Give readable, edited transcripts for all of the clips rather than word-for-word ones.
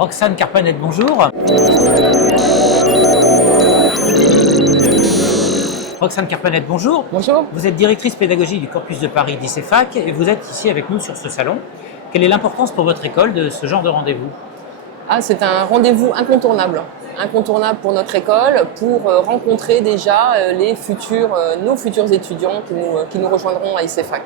Roxane Carpanet, bonjour. Roxane Carpanet, bonjour. Bonjour. Vous êtes directrice pédagogique du campus de Paris d'ICEFAC et vous êtes ici avec nous sur ce salon. Quelle est l'importance pour votre école de ce genre de rendez-vous? C'est un rendez-vous incontournable pour notre école, pour rencontrer déjà nos futurs étudiants qui nous rejoindront à ICEFAC.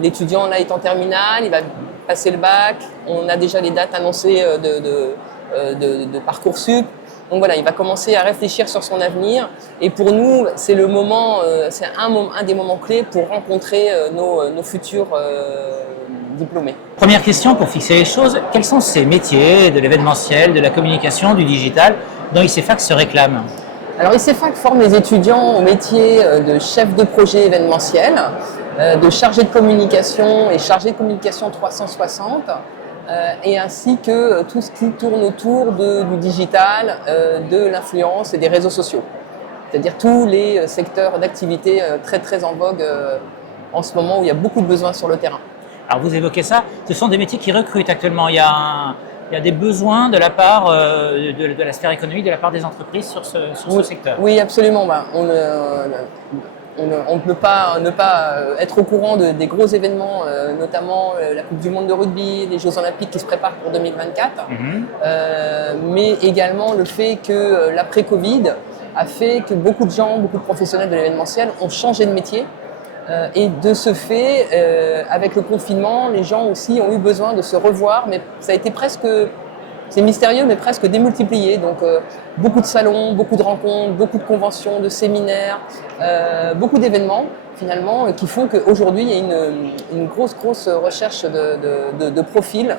L'étudiant là est en terminale, il va passer le bac, on a déjà les dates annoncées de Parcoursup. Donc voilà, il va commencer à réfléchir sur son avenir et pour nous, c'est le moment, c'est un des moments clés pour rencontrer nos futurs diplômés. Première question pour fixer les choses, quels sont ces métiers de l'événementiel, de la communication, du digital dont ICEFAC se réclame? Alors ICEFAC forme les étudiants au métier de chef de projet événementiel, de chargé de communication et chargé de communication 360. Et ainsi que tout ce qui tourne autour du digital, de l'influence et des réseaux sociaux. C'est-à-dire tous les secteurs d'activité très très en vogue en ce moment où il y a beaucoup de besoins sur le terrain. Alors vous évoquez ça, ce sont des métiers qui recrutent actuellement. Il y a des besoins de la part de la sphère économique, de la part des entreprises sur ce secteur. Oui, absolument. On ne peut pas ne pas être au courant des gros événements, notamment la Coupe du Monde de rugby, les Jeux Olympiques qui se préparent pour 2024, mais également le fait que l'après-Covid a fait que beaucoup de professionnels de l'événementiel ont changé de métier. Et de ce fait, avec le confinement, les gens aussi ont eu besoin de se revoir, mais ça a été c'est mystérieux, mais presque démultiplié. Donc, beaucoup de salons, beaucoup de rencontres, beaucoup de conventions, de séminaires, beaucoup d'événements, finalement, qui font qu'aujourd'hui, il y a une grosse recherche de profils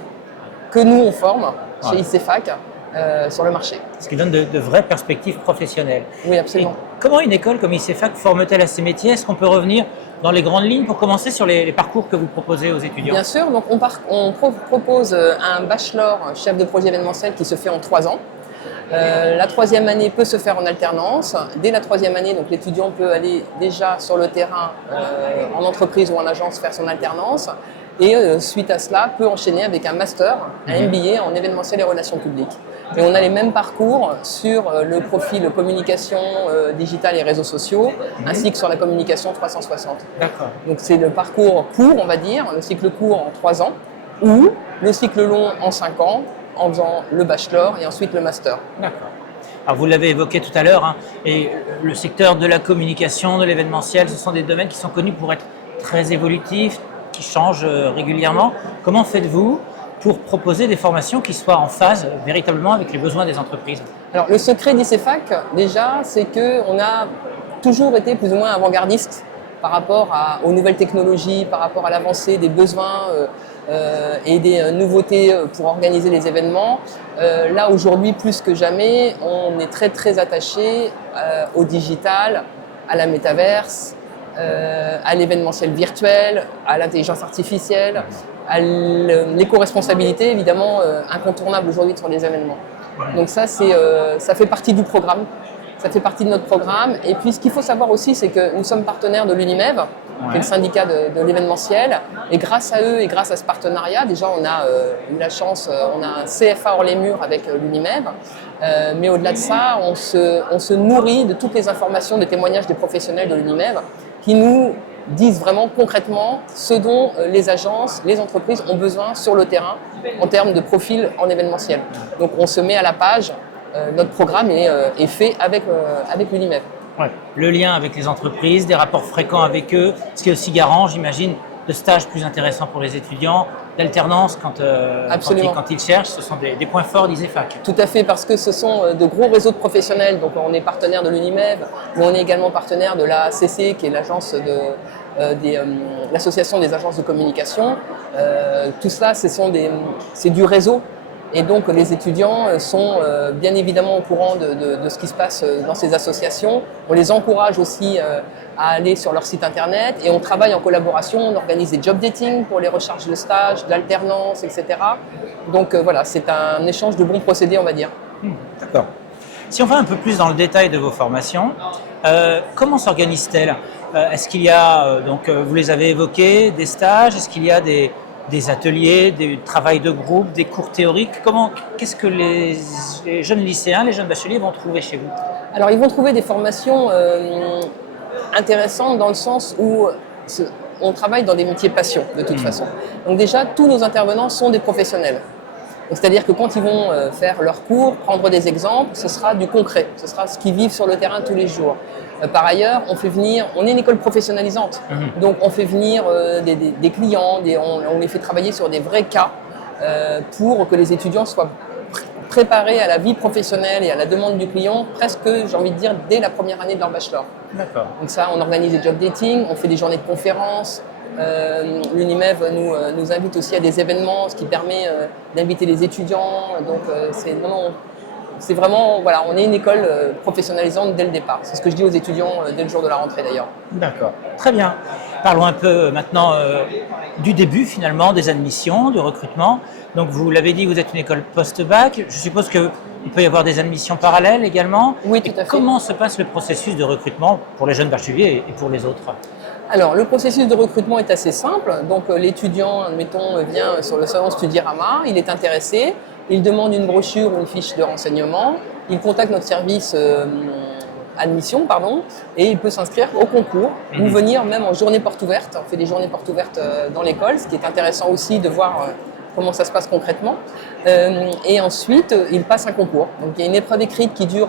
que nous, on forme chez ICEFAC sur le marché. Ce qui donne de vraies perspectives professionnelles. Oui, absolument. Et comment une école comme ICEFAC forme-t-elle à ces métiers? Est-ce qu'on peut revenir dans les grandes lignes pour commencer sur les parcours que vous proposez aux étudiants? Bien sûr, donc on propose un bachelor chef de projet événementiel qui se fait en 3 ans. La 3e année peut se faire en alternance. Dès la 3e année, donc l'étudiant peut aller déjà sur le terrain en entreprise ou en agence faire son alternance. Et suite à cela, peut enchaîner avec un master, un MBA en événementiel et relations publiques. Et on a les mêmes parcours sur le profil communication digitale et réseaux sociaux, ainsi que sur la communication 360. D'accord. Donc c'est le parcours court, on va dire, le cycle court en 3 ans, ou le cycle long en 5 ans, en faisant le bachelor et ensuite le master. D'accord. Alors vous l'avez évoqué tout à l'heure, et le secteur de la communication, de l'événementiel, ce sont des domaines qui sont connus pour être très évolutifs, qui changent régulièrement. Comment faites-vous pour proposer des formations qui soient en phase véritablement avec les besoins des entreprises? Alors le secret d'ICEFAC, déjà, c'est qu'on a toujours été plus ou moins avant-gardiste par rapport aux nouvelles technologies, par rapport à l'avancée des besoins et des nouveautés pour organiser les événements. Là, aujourd'hui, plus que jamais, on est très très attaché au digital, à la métaverse, à l'événementiel virtuel, à l'intelligence artificielle, à l'éco-responsabilité, évidemment, incontournable aujourd'hui sur les événements. Donc ça fait partie du programme, ça fait partie de notre programme. Et puis ce qu'il faut savoir aussi, c'est que nous sommes partenaires de l'UNIMEV, qui est le syndicat de l'événementiel. Et grâce à eux et grâce à ce partenariat, déjà on a eu la chance, on a un CFA hors les murs avec l'UNIMEV. Mais au-delà de ça, on se nourrit de toutes les informations, des témoignages des professionnels de l'UNIMEV qui nous disent vraiment concrètement ce dont les agences, les entreprises ont besoin sur le terrain en termes de profil en événementiel. Donc on se met à la page, notre programme est fait avec l'UNIMEV. Ouais. Le lien avec les entreprises, des rapports fréquents avec eux, ce qui est aussi garant, j'imagine, de stages plus intéressants pour les étudiants, d'alternance quand ils cherchent. Ce sont des points forts d'ICEFAC. Tout à fait, parce que ce sont de gros réseaux de professionnels. Donc on est partenaire de l'UNIMEV, mais on est également partenaire de l'ACC, qui est l'agence l'association des agences de communication. Tout ça, c'est du réseau. Et donc les étudiants sont bien évidemment au courant de ce qui se passe dans ces associations. On les encourage aussi à aller sur leur site internet et on travaille en collaboration, on organise des job dating pour les recherches de stage, d'alternance, etc. Donc voilà, c'est un échange de bons procédés, on va dire. D'accord. Si on va un peu plus dans le détail de vos formations, comment s'organise-t-elle? Est-ce qu'il y a, vous les avez évoqués, des stages? Est-ce qu'il y a des des ateliers, des travails de groupe, des cours théoriques. Qu'est-ce que les jeunes lycéens, les jeunes bacheliers vont trouver chez vous? Alors, ils vont trouver des formations intéressantes dans le sens où on travaille dans des métiers passion, de toute façon. Donc déjà, tous nos intervenants sont des professionnels. C'est-à-dire que quand ils vont faire leurs cours, prendre des exemples, ce sera du concret, ce sera ce qu'ils vivent sur le terrain tous les jours. Par ailleurs, on est une école professionnalisante, donc on fait venir des clients, on les fait travailler sur des vrais cas pour que les étudiants soient préparés à la vie professionnelle et à la demande du client, presque, j'ai envie de dire, dès la première année de leur bachelor. D'accord. Donc ça, on organise des job dating, on fait des journées de conférences. L'UNIMEV nous invite aussi à des événements, ce qui permet d'inviter les étudiants. Donc c'est vraiment, voilà, on est une école professionnalisante dès le départ. C'est ce que je dis aux étudiants dès le jour de la rentrée d'ailleurs. D'accord, très bien. Parlons un peu maintenant du début finalement, des admissions, du recrutement. Donc vous l'avez dit, vous êtes une école post-bac. Je suppose qu'il peut y avoir des admissions parallèles également. Oui, tout à fait. Comment se passe le processus de recrutement pour les jeunes bacheliers et pour les autres? Alors, le processus de recrutement est assez simple. Donc, l'étudiant, admettons, vient sur le salon Studirama, il est intéressé, il demande une brochure ou une fiche de renseignement, il contacte notre service admission, et il peut s'inscrire au concours ou venir même en journée porte ouverte. On fait des journées portes ouvertes dans l'école, ce qui est intéressant aussi de voir comment ça se passe concrètement. Et ensuite, il passe un concours. Donc, il y a une épreuve écrite qui dure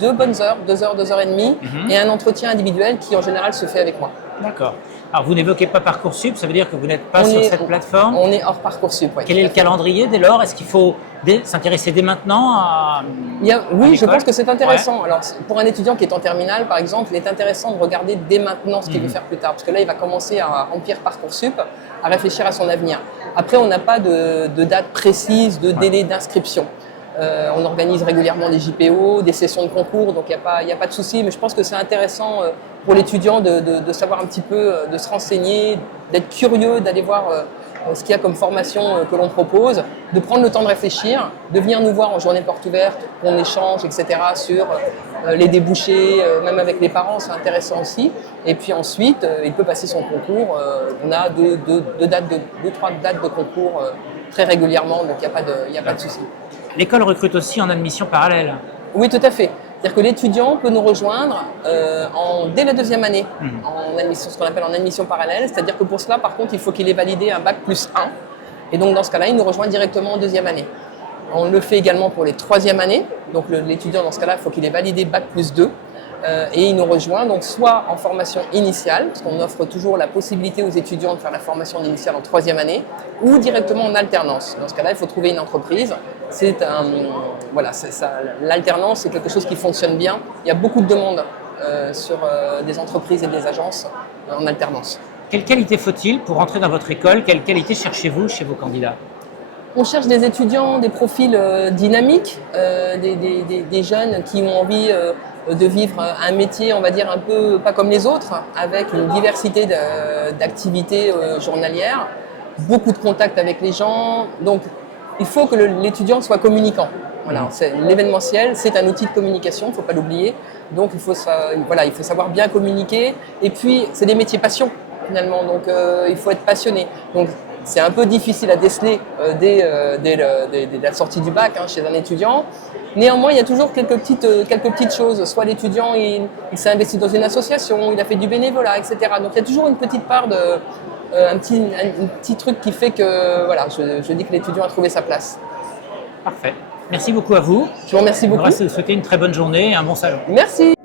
2 bonnes heures, 2 heures, 2 heures et demie, et un entretien individuel qui en général se fait avec moi. D'accord. Alors vous n'évoquez pas Parcoursup, ça veut dire que vous n'êtes pas sur cette plateforme? On est hors Parcoursup, oui. Quel est le calendrier dès lors? Est-ce qu'il faut s'intéresser dès maintenant à Oui, je pense que c'est intéressant. Ouais. Alors, pour un étudiant qui est en terminale, par exemple, il est intéressant de regarder dès maintenant ce qu'il veut faire plus tard. Parce que là, il va commencer à remplir Parcoursup, à réfléchir à son avenir. Après, on n'a pas de date précise, de délai d'inscription. On organise régulièrement des JPO, des sessions de concours, donc il n'y a pas de souci. Mais je pense que c'est intéressant pour l'étudiant de savoir un petit peu, de se renseigner, d'être curieux, d'aller voir ce qu'il y a comme formation que l'on propose, de prendre le temps de réfléchir, de venir nous voir en journée porte ouverte, qu'on échange, etc. sur les débouchés, même avec les parents, c'est intéressant aussi. Et puis ensuite, il peut passer son concours. On a 2-3 dates de concours très régulièrement, donc il n'y a pas de souci. L'école recrute aussi en admission parallèle. Oui, tout à fait. C'est-à-dire que l'étudiant peut nous rejoindre dès la 2e année, en admission, ce qu'on appelle en admission parallèle. C'est-à-dire que pour cela, par contre, il faut qu'il ait validé un bac plus 1. Et donc, dans ce cas-là, il nous rejoint directement en 2e année. On le fait également pour les 3e années. Donc, l'étudiant, dans ce cas-là, il faut qu'il ait validé bac plus 2. Et il nous rejoint donc soit en formation initiale, parce qu'on offre toujours la possibilité aux étudiants de faire la formation initiale en 3e année, ou directement en alternance. Dans ce cas-là, il faut trouver une entreprise. L'alternance, c'est quelque chose qui fonctionne bien. Il y a beaucoup de demandes sur des entreprises et des agences en alternance. Quelle qualité faut-il pour entrer dans votre école? Quelle qualité cherchez-vous chez vos candidats? On cherche des étudiants, des profils dynamiques, des jeunes qui ont envie de vivre un métier, on va dire, un peu pas comme les autres, avec une diversité d'activités journalières, beaucoup de contacts avec les gens. Donc, il faut que l'étudiant soit communicant. Voilà, l'événementiel, c'est un outil de communication, il ne faut pas l'oublier. Donc, il faut savoir bien communiquer. Et puis, c'est des métiers passion, finalement. Donc, il faut être passionné. Donc, c'est un peu difficile à déceler dès la sortie du bac chez un étudiant. Néanmoins, il y a toujours quelques petites choses. Soit l'étudiant, il s'est investi dans une association, il a fait du bénévolat, etc. Donc, il y a toujours une petite part un petit truc qui fait que voilà, je dis que l'étudiant a trouvé sa place. Parfait. Merci beaucoup à vous. Je vous remercie beaucoup. Je vous souhaiter une très bonne journée et un bon salon. Merci.